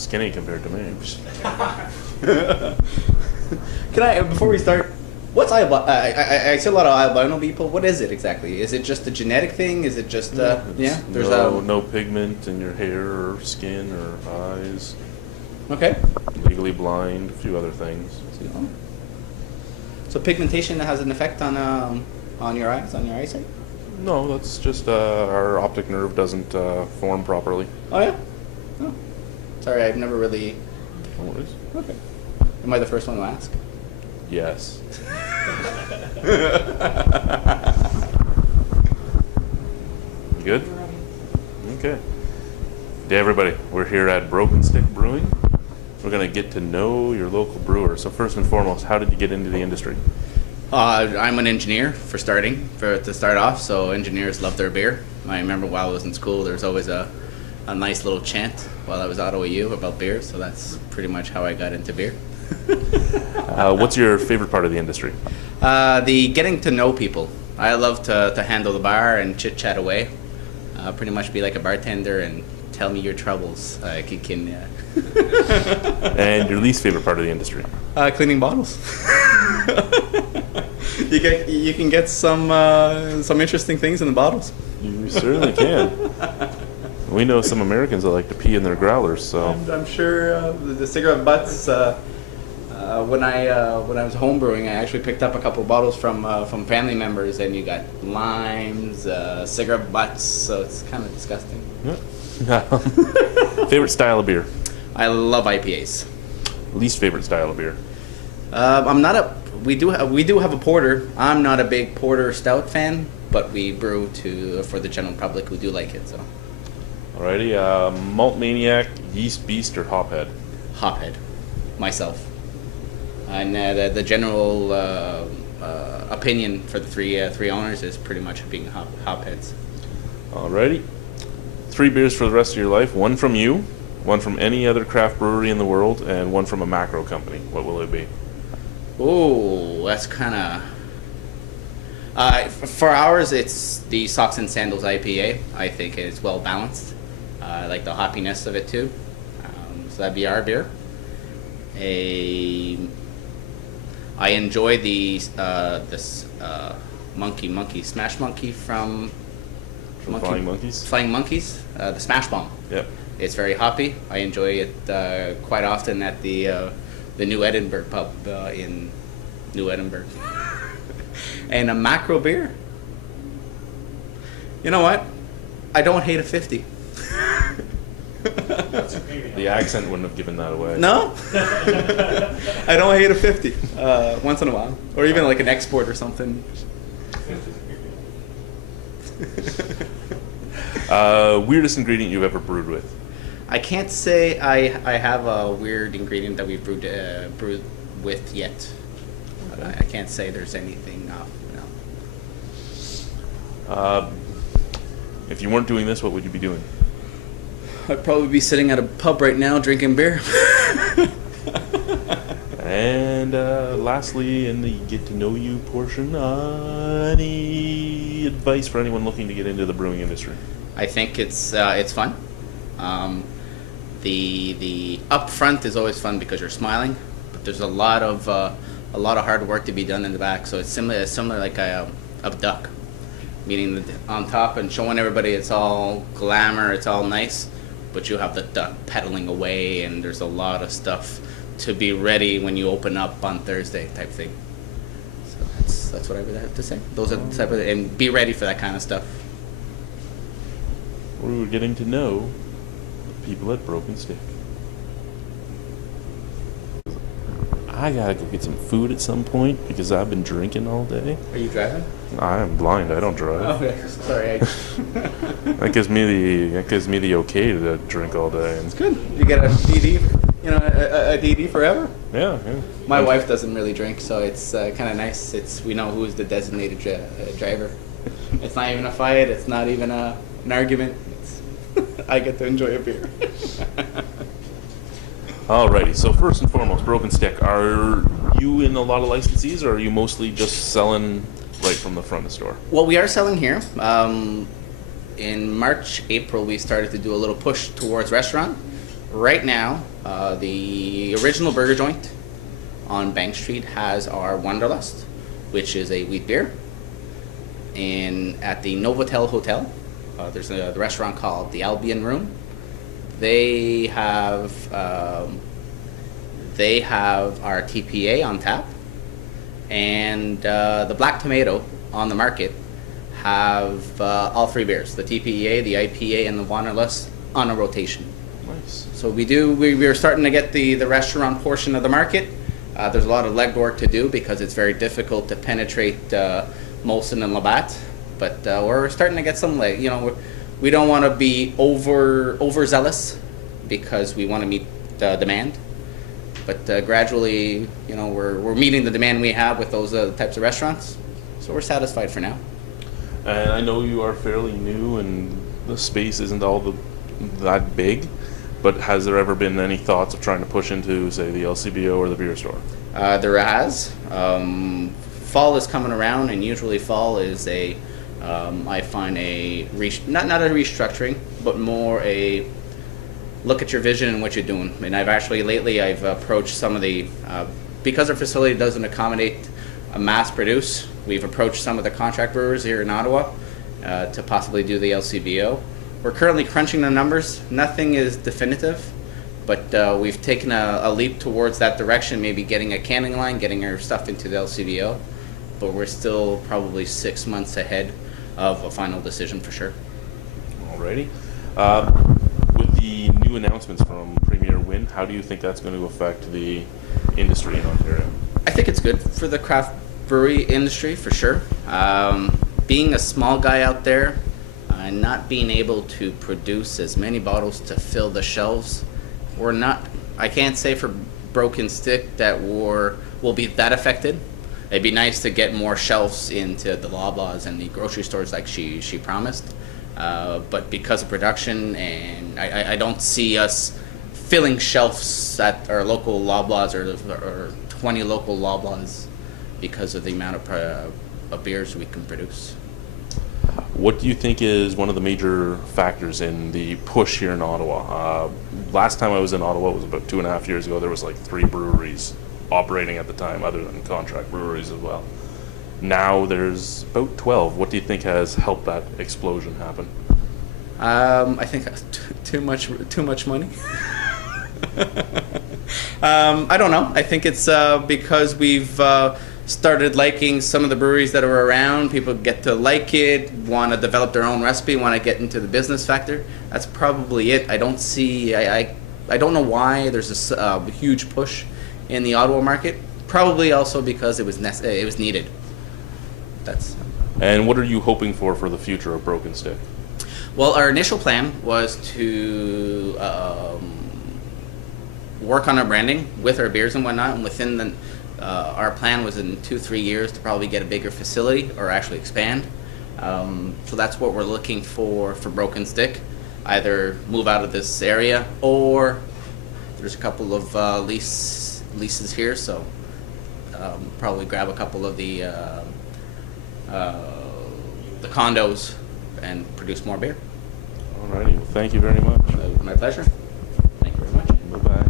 skinny compared to me. Can I, before we start, what's albino? I see a lot of albino people. What is it exactly? Is it just a genetic thing? Is it just, yeah? There's no pigment in your hair or skin or eyes. Okay. Legally blind, a few other things. So pigmentation has an effect on your eyes, on your eyesight? No, that's just our optic nerve doesn't form properly. Oh yeah? Oh. Sorry, I've never really... No worries. Okay. Am I the first one to ask? Yes. You good? Okay. Hey everybody, we're here at Broken Stick Brewing. We're going to get to know your local brewer. So first and foremost, how did you get into the industry? I'm an engineer to start off, so engineers love their beer. I remember while I was in school, there was always a nice little chant while I was at OAU about beer, so that's pretty much how I got into beer. What's your favorite part of the industry? The getting to know people. I love to handle the bar and chit-chat away. Pretty much be like a bartender and tell me your troubles. And your least favorite part of the industry? Cleaning bottles. You can get some interesting things in the bottles. You certainly can. We know some Americans that like to pee in their growlers, so. I'm sure the cigarette butts. When I was homebrewing, I actually picked up a couple of bottles from family members, and you got limes, cigarette butts. So it's kind of disgusting. Yeah. Favorite style of beer? I love IPAs. Least favorite style of beer? I'm not a. We do have a porter. I'm not a big porter stout fan, but we brew for the general public who do like it. So. Alrighty, Malt Maniac, Yeast Beast, or Hophead? Hophead, myself. And the general opinion for the three owners is pretty much being hopheads. Alrighty. 3 beers for the rest of your life. 1 from you, 1 from any other craft brewery in the world, and 1 from a macro company. What will it be? Oh, that's kind of... for ours, it's the Socks and Sandals IPA. I think it's well balanced. I like the hoppiness of it too. So that'd be our beer. I enjoy this monkey Smash Monkey from Flying Monkeys? Flying Monkeys, the Smash Bomb. Yep. It's very hoppy. I enjoy it quite often at the New Edinburgh pub in New Edinburgh. And a macro beer. You know what? I don't hate a 50. The accent wouldn't have given that away. No? I don't hate a 50 once in a while. Or even like an export or something. Weirdest ingredient you've ever brewed with? I can't say I have a weird ingredient that we've brewed with yet. Okay. I can't say there's anything. No. If you weren't doing this, what would you be doing? I'd probably be sitting at a pub right now drinking beer. And lastly, in the get to know you portion, any advice for anyone looking to get into the brewing industry? I think it's fun. The upfront is always fun because you're smiling, but there's a lot of hard work to be done in the back. So it's similar like a duck, meaning on top and showing everybody it's all glamour, it's all nice, but you have the duck pedaling away, and there's a lot of stuff to be ready when you open up on Thursday type thing. So that's what I would have to say. Those are the type of, and be ready for that kind of stuff. We were getting to know the people at Broken Stick. I gotta go get some food at some point because I've been drinking all day. Are you driving? I'm blind. I don't drive. Oh, okay. Sorry. That gives me the okay to drink all day. It's good. You get a DD, a DD forever. Yeah. My wife doesn't really drink, so it's kind of nice. We know who's the designated driver. It's not even a fight. It's not even an argument. I get to enjoy a beer. Alrighty, so first and foremost, Broken Stick, are you in a lot of licensees, or are you mostly just selling right from the front of the store? Well, we are selling here. In March, April, we started to do a little push towards restaurant. Right now, the original burger joint on Bank Street has our Wanderlust, which is a wheat beer. And at the Novotel Hotel, there's a restaurant called the Albino Room. They have our TPA on tap, and the Black Tomato on the market have all three beers: the TPA, the IPA, and the Wanderlust on a rotation. Nice. So we're starting to get the restaurant portion of the market. There's a lot of legwork to do because it's very difficult to penetrate Molson and Labatt, but we're starting to get some leg. We don't want to be overzealous because we want to meet demand, but gradually, we're meeting the demand we have with those types of restaurants. So we're satisfied for now. And I know you are fairly new, and the space isn't that big. But has there ever been any thoughts of trying to push into, say, the LCBO or the beer store? There has. Fall is coming around, and usually fall is I find not a restructuring, but more a look at your vision and what you're doing. And I've approached some of the, because our facility doesn't accommodate a mass produce, we've approached some of the contract brewers here in Ottawa to possibly do the LCBO. We're currently crunching the numbers. Nothing is definitive, but we've taken a leap towards that direction, maybe getting a canning line, getting our stuff into the LCBO, but we're still probably 6 months ahead of a final decision for sure. Alrighty. With the new announcements from Premier Wynn, how do you think that's going to affect the industry in Ontario? I think it's good for the craft brewery industry for sure. Being a small guy out there, and not being able to produce as many bottles to fill the shelves, I can't say for Broken Stick that will be that affected. It'd be nice to get more shelves into the Loblaws and the grocery stores like she promised. But because of production, and I don't see us filling shelves at our local Loblaws or 20 local Loblaws because of the amount of beers we can produce. What do you think is one of the major factors in the push here in Ottawa? Last time I was in Ottawa was about 2.5 years ago. There was like 3 breweries operating at the time, other than contract breweries as well. Now there's about 12. What do you think has helped that explosion happen? I think too much money. I don't know. I think it's because we've started liking some of the breweries that are around. People get to like it, want to develop their own recipe, want to get into the business factor. That's probably it. I don't see. I don't know why there's this huge push in the Ottawa market. Probably also because it was needed. That's. And what are you hoping for the future of Broken Stick? Well, our initial plan was to work on our branding with our beers and whatnot, and within our plan was in 2-3 years to probably get a bigger facility or actually expand. So that's what we're looking for Broken Stick. Either move out of this area, or there's a couple of leases here, so probably grab a couple of the condos and produce more beer. Alrighty, well, thank you very much. My pleasure. Thank you very much. Bye-bye.